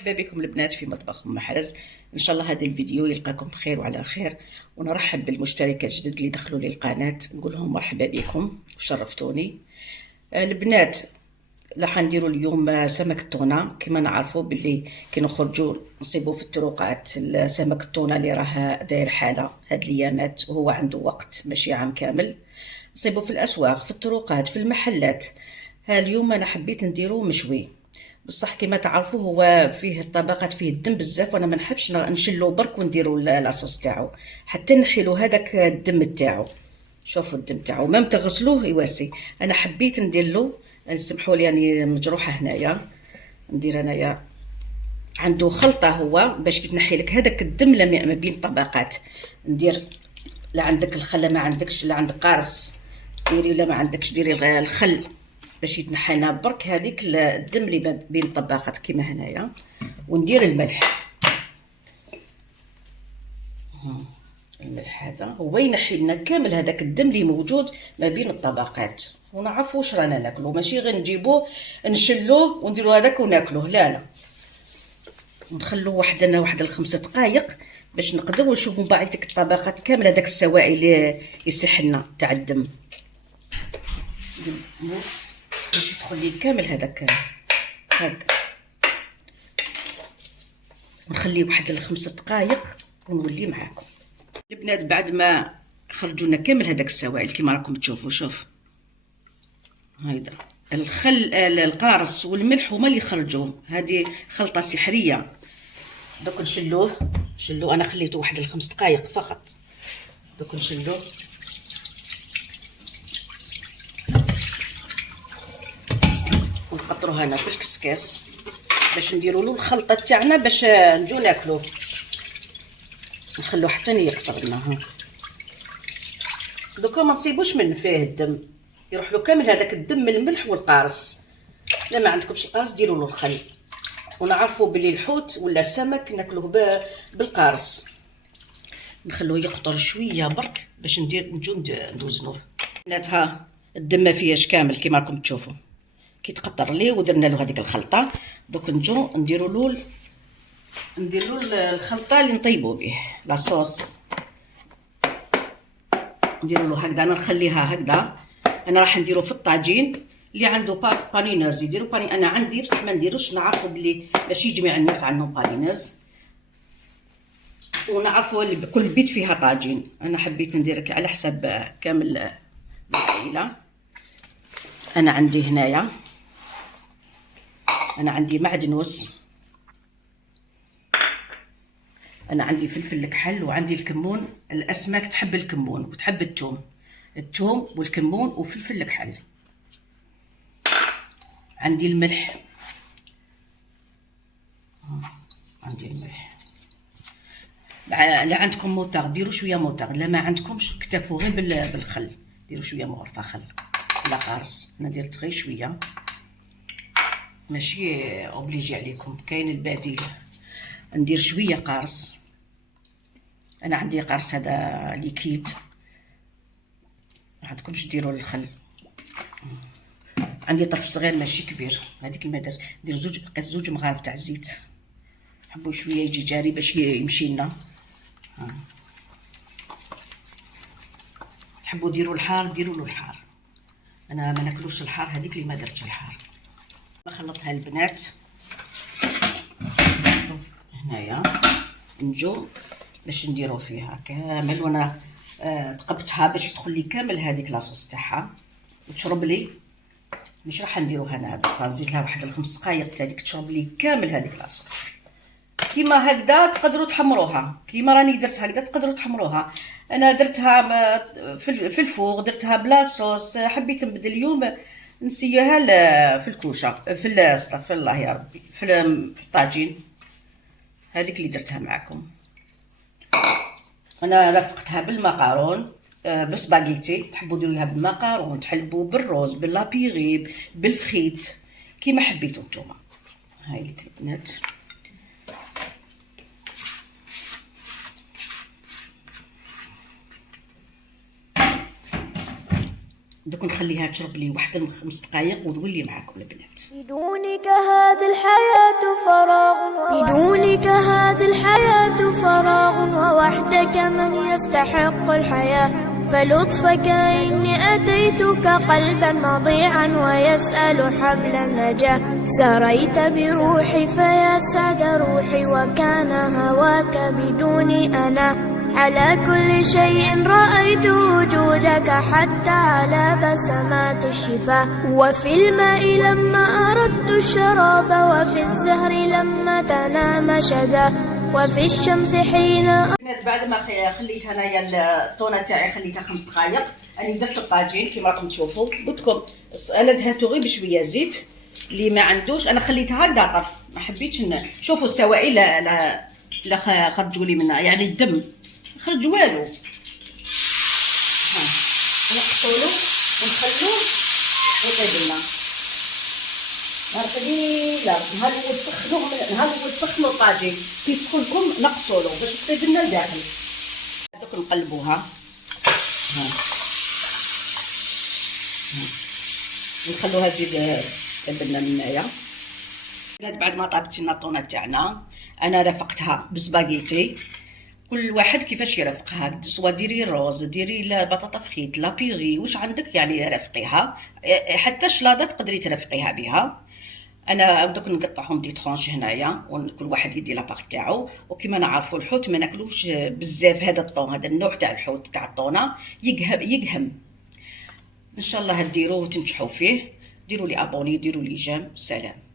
مرحبا بكم البنات في مطبخ ام محرز. ان شاء الله هذا الفيديو يلقاكم بخير وعلى خير، ونرحب بالمشتركات الجدد اللي دخلوا لي القناه، نقول لهم مرحبا بكم وشرفتوني. البنات راح نديروا اليوم سمك التونه. كما نعرفوا باللي كي نخرجوا نصيبوا في الطرقات سمك التونه اللي راه داير حاله هاد الايامات، وهو عنده وقت ماشي عام كامل. نصيبوا في الاسواق، في الطرقات، في المحلات. اليوم انا حبيت نديرو مشوي، بصح كما تعرفوا هو فيه الطبقات، فيه الدم بزاف، وانا ما نحبش نشلو برك ونديرو لاصوص تاعو حتى نحيلو هذاك الدم تاعو. شوفوا الدم تاعو مام تغسلوه يواسي. انا حبيت ندير له، سمحوا لي يعني مجروحه هنايا، ندير انايا عنده خلطه هو باش تنحي لك هذاك الدم ما بين الطبقات. ندير لا عندك الخل، ما عندكش، لا عندك قارص ديري، ولا ما عندكش ديري الخل باش يتنحينا برك هذيك الدم اللي بين الطبقات كيما هنايا. وندير الملح، الملح هذا هو ينحي لنا كامل هذاك الدم اللي موجود ما بين الطبقات، ونعرفوا واش رانا ناكلو. ماشي غير نجيبوه نشلوه ونديروا هذاك وناكلوه، لا لا، نخلوه واحد الخمسة دقائق باش نقدروا نشوفوا من بعد ديك الطبقات كامل هذاك السوائل اللي يسح لنا تاع الدم. موس باش يدخل لي كامل هذاك هاك. نخليه واحد الخمسة دقائق ونولي معاكم البنات. بعد ما خرجونا كامل هذاك السوائل كما راكم تشوفوا، شوف هيدا الخل القارص والملح هما اللي خرجوا، هذه خلطه سحريه. دوك نشلوه انا خليته واحد الخمس دقائق فقط. دوك نشلوه ونقطروه هنا في الكسكاس باش نديروا له الخلطه تاعنا باش نجو ناكلوه. نخلوه حتى يقطر لنا. دوكا ما نصيبوش من فيه الدم، يروح له كامل هذاك الدم من الملح والقارص. لا ما عندكمش القارص ديروا له الخل. ونعرفوا بلي الحوت ولا السمك ناكلوه بالقارص. نخلوه يقطر شويه برك باش نجو ندوزنوه. بنات ها الدم ما فيهش كامل كما راكم تشوفوا، كي تقطر ليه ودرنا له هذيك الخلطه. دوك نجو نديروا له الخلطه اللي نطيبوا به لاصوص. نديروا له هكذا، انا نخليها هكذا. انا راح نديرو في الطاجين اللي عنده بانينوز يديروا باني. انا عندي بصح ما نديروش، نعرفوا بلي ماشي جميع الناس عندهم بانينوز، ونعرفوا كل بيت فيها طاجين. انا حبيت ندير على حسب كامل العائله. انا عندي هنايا، انا عندي معدنوس، انا عندي فلفل الكحل، وعندي الكمون. الاسماك تحب الكمون وتحب الثوم والكمون وفلفل الكحل. عندي الملح، عندي الملح. لا عندكم موتار ديروا شويه موتار، لا ما عندكمش اكتفوا غير بالخل. ديروا شويه مغرفه خل لا قارص. انا درت غير شويه، ماشي اوبليجي عليكم، كاين البديل. ندير شويه قارص. انا عندي قارص هذا ليكيد، ما عندكمش ديروا الخل. عندي طرف صغير ماشي كبير، هذيك المدار ندير زوج مغارف تاع الزيت. حبوا شويه يجي جاري باش يمشي لنا. تحبوا ديروا الحار ديروا له الحار، انا ما ناكلوش الحار، هذيك اللي ما درتش الحار. نخلطها البنات هنايا. نجو باش نديرو فيها كامل، وانا تقبتها باش يدخل لي كامل هذيك لاصوص تاعها وتشرب لي. مش راح نديروها انا، نزيد لها واحد الخمس دقائق حتى ديك تشرب لي كامل هذيك لاصوص. كيما هكذا تقدروا تحمروها، كيما راني درت هكذا تقدروا تحمروها. انا درتها في الفوق، درتها بلا صوص. حبيت نبدل اليوم نسيها في الكوشه، استغفر الله يا ربي، في الطاجين هذيك اللي درتها معكم. انا رفقتها بالمقارون، بسباغيتي. تحبوا ديروها بالمقارون، تحلبوا بالروز، باللابيغي، بالفخيت، كيما حبيتوا نتوما. هاي لك البنات. دوك نخليها تشرب لي واحد 5 دقائق ونولي معاكم البنات. بدونك هذه الحياة فراغ وحدك من يستحق الحياة، فلطفك إني أتيتك قلبا مضيعا ويسأل حبل النجاة. سريت بروحي فيا سعد روحي، وكان هواك بدوني أنا. على كل شيء رأيت وجودك، حتى على بسمات الشفاء. وفي الماء لما أردت الشراب، وفي الزهر لما تنام شذا، وفي الشمس حين بعد ما خليت انايا الطونه تاعي خليتها 5 دقائق. انا درت الطاجين كيما راكم تشوفوا. قلت لكم انا دهنته غير بشويه زيت، اللي ما عندوش انا خليتها هكذا طرف، ما حبيتش شوفوا السوائل لا خرجوا لي منها، يعني الدم خرج والو. نقصولو ونخلوه يطيب لنا نهار قليله. نهار الاول تسخنوا الطاجين، كي يسخن لكم نقصولو باش يطيب لنا لداخل. دوك نقلبوها نخلوها تزيد تطيب لنا من هنايا. بعد ما طابت لنا الطونه تاعنا انا رافقتها بسباغيتي. كل واحد كيفاش يرافقها، سوا ديري الروز، ديري البطاطا فخيت، لا بيغي، واش عندك يعني رافقيها. حتى الشلاضه تقدري ترافقيها بها. انا دوك نقطعهم دي ترونش هنايا، وكل واحد يدي لاباغ تاعو. وكما نعرفوا الحوت ما ناكلوش بزاف، هذا الطون هذا النوع تاع الحوت تاع الطونه يقهم. ان شاء الله ديروه وتنجحوا فيه. ديروا لي ابوني، ديروا لي جيم. سلام.